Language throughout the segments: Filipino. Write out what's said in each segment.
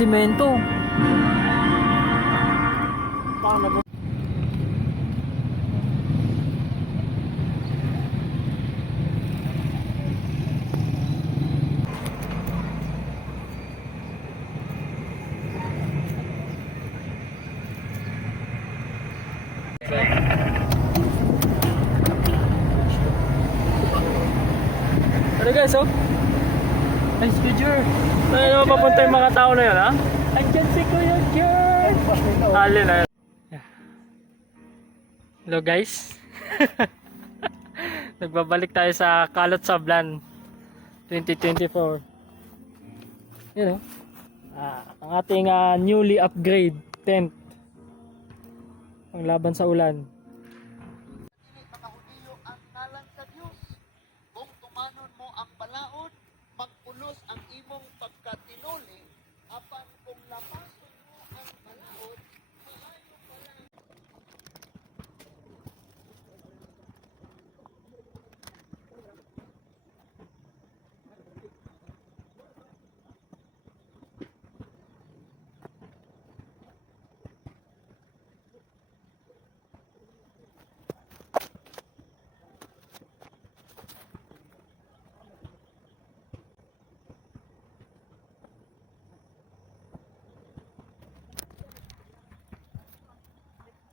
semento. Ano guys, oh? Nice picture. Ano papunta yung mga tao na yun, ha? Andyan si Kuya Jer! Alin na yun. Hello guys. Nagbabalik tayo sa Kalot Sablan 2024. Yun, oh. Ang ating newly upgrade tent. Panglaban sa ulan. Makahudiyo ang ngalan sa Dios. Kung tumanon mo ang balaod, magpulos ang imong pagkatinuli, apan kung lapason mo ang balaod, maayo pa lang.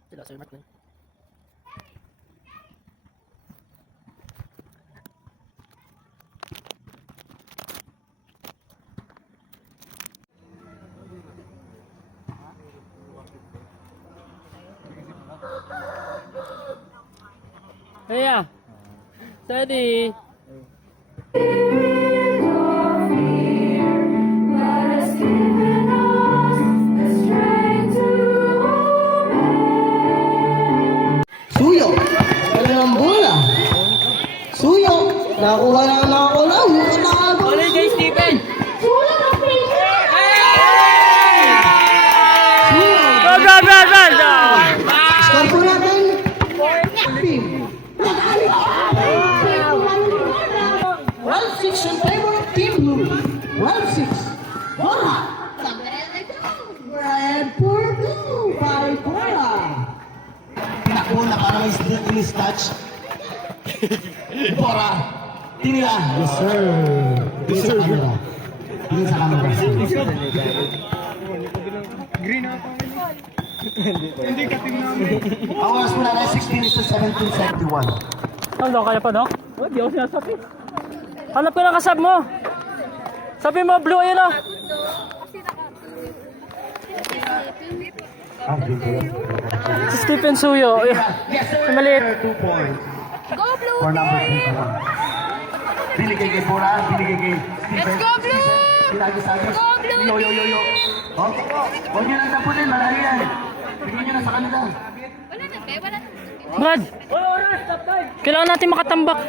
Sila, Sir Mark. Hey, steady. Suyo, wala ng bola. Suyo, nakuha na ako na. Ano guys, Stephen? Go, go, go, go, go! Score po natin. 12-6 in favor of Team Blue. 12-6. Bora. Red for Blue. By Bora. Pinakbo na para may touch. Bora. Tinila. Yes, sir. Tingin sa camera. Tingin sa camera. Green ako. Hindi ka namin. Ang oras mo na 16:17:71. Ano, kaya pa, no? Oh, di ako sinasabi. Hanap ko lang kasab mo. Sabi mo, blue, ayun, oh. Si Stephen Suyo. Yes, sir. Maliit. 2 points. Go Blue For number Team! 21. Binigay kay Bora, binigay kay Stephen. Let's go, Blue! Pinagi sa akin. Go, Blue! Yo, yo, yo, yo. Oh, huwag niyo lang tapunin, malaki yan. Bigyan niyo na sa kanila. Wala na, be. Wala na. Brad, kailangan natin makatambak.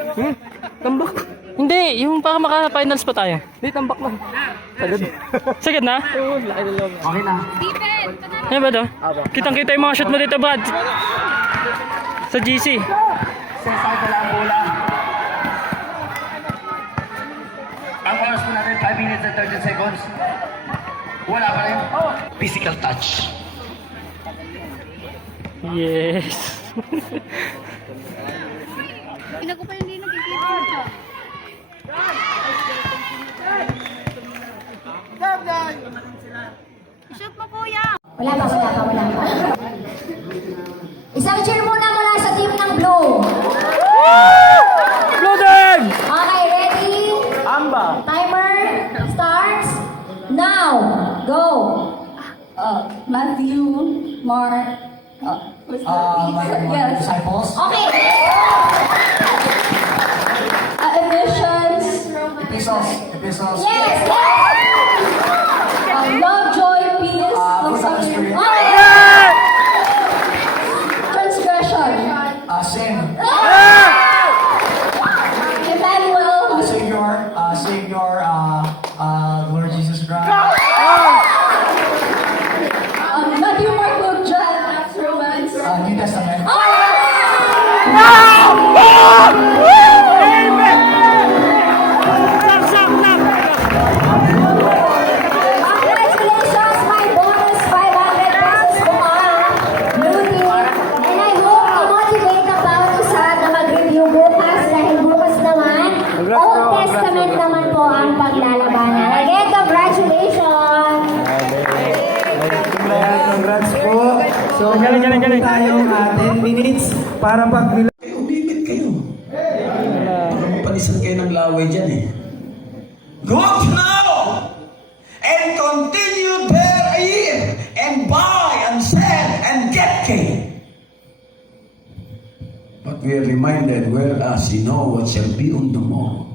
Tambak? Hindi, yung para maka-finals pa tayo. Hindi, tambak lang. Sagad. Sagad na? Oo, laki na lang. Okay na. Stephen! Ito na. Ano ba ito? Kitang-kita yung mga shoot mo dito, Brad. Sa GC. Cesar de la bola. Ang oras po natin, 5 minutes and 30 seconds. Wala pa rin. Physical touch. Yes. Pinago pa hindi nagkikita. Shoot mo, kuya! Wala pa. Isang cheer muna mula sa team ng Blue. Blue Dog! Okay, ready? Amba. Timer starts now. Go. Matthew, Mark. Yes. Disciples. Okay. Additions. Epistles. Yes. Love, joy, peace. Fruit of the Spirit. Okay. Transgression. Sin. Emmanuel. Savior, Lord Jesus Christ. Matthew, Mark, Luke, John, Acts, Romans. New Testament. Congratulations! Old Testament naman po ang paglalabanan. Again, congratulations! Congrats po. So, galing. Tayong 10 minutes para pag Umimit kayo. Baka mapalisan kayo ng laway dyan eh. Go now and continue therein and buy and sell and get gain. But we are reminded, whereas you know what shall be on the morrow.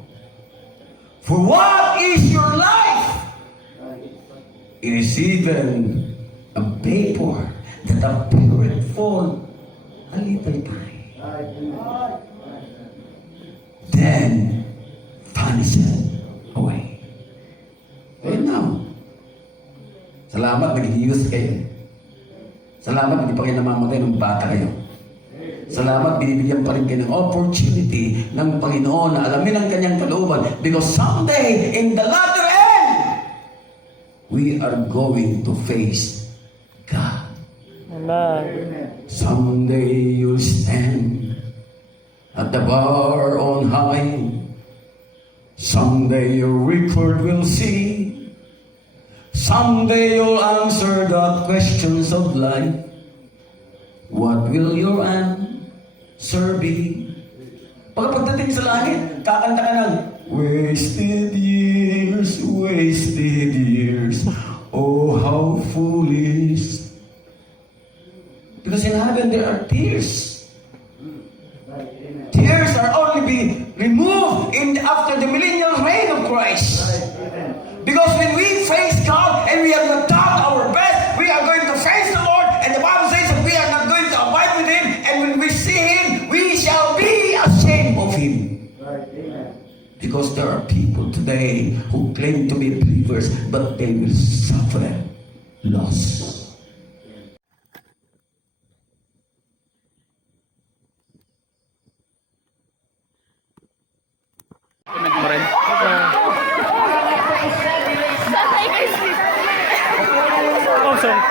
For what is your life? It is even a vapor that appeareth for a little time. Then vanisheth away. And now, salamat naging youth kayo. Salamat hindi pa kayo namamatay ng bata kayo. Salamat binibigyan pa rin kayo ng opportunity ng Panginoon na alamin ang kanyang kalooban. Because someday, in the latter end, we are going to face God. Someday you'll stand at the bar on high. Someday your record will see. Someday you'll answer the questions of life. What will your answer be? Pagdating sa langit, kakanta ka ng wasted years, oh how foolish. Because in heaven there are tears. Tears are only be removed after the millennial reign of Christ. Because when we face God and we have not done our best, we are going to face the Lord, and the Bible says that we are not going to abide with Him, and when we see Him, we shall be ashamed of Him. Because there are people today who claim to be believers, but they will suffer loss. Oh, sorry.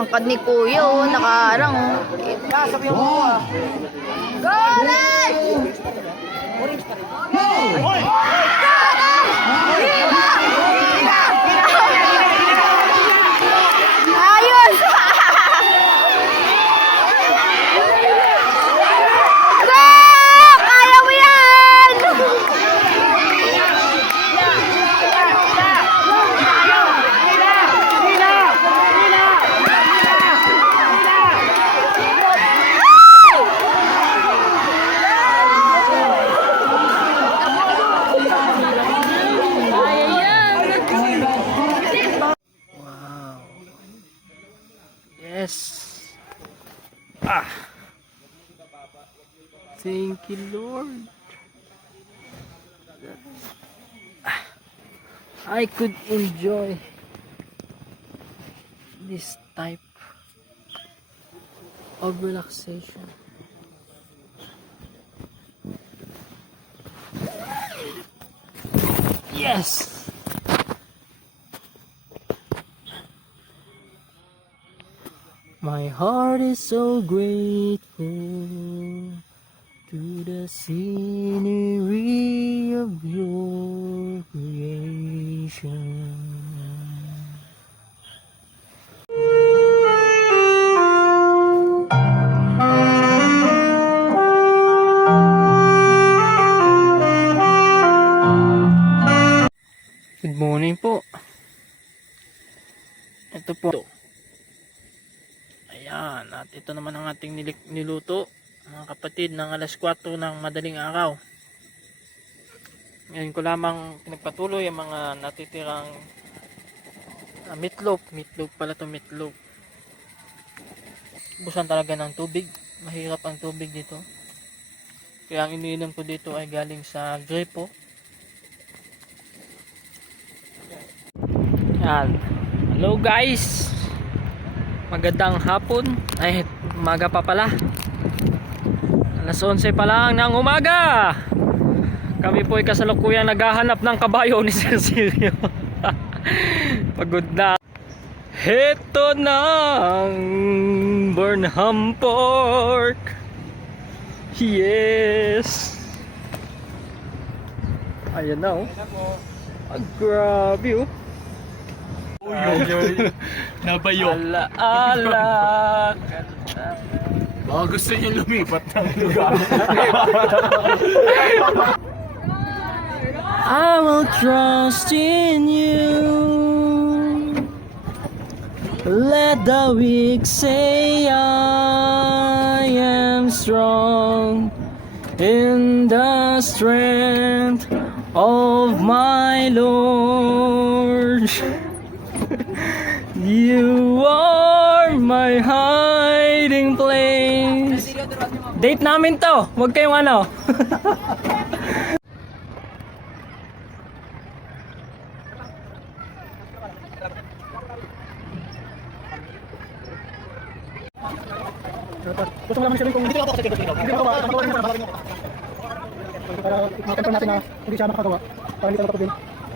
Tangkad ni Kuya, oh, nakaarang. Ayos! Go! Kaya mo yan! Yes. Ah. Thank you, Lord. Ah. I could enjoy this type of relaxation. Yes. My heart is so grateful to the scenery of your creation. Good morning po. Ito po. Ayan, at ito naman ang ating niluto, mga kapatid, ng alas 4 ng madaling araw. Ngayon ko lamang pinagpatuloy ang mga natitirang meatloaf. Meatloaf pala to, meatloaf. Busan talaga ng tubig. Mahirap ang tubig dito. Kaya ang iniinom ko dito ay galing sa gripo. Yan. Hello guys! Magandang hapon. Ay, umaga pa pala. Alas 11 pa lang ng umaga. Kami po ay kasalukuyang naghahanap ng kabayo ni Sir Sirio. Pagod na. Heto na ang Burnham Pork. Yes. Ayan na oh. Ah, grabe oh. Nabayo. Ala, ala. Baka gusto niyo lumipat ng lugar. I will trust in you. Let the weak say I am strong in the strength of my Lord. You are my hiding place. Date namin to. Huwag kayong ano. Gusto mo naman siya rin kung hindi ako kasi hindi ako makagawa ng mga bagay niya. Para makakanta natin na hindi siya makagawa. Para hindi tayo kapag din.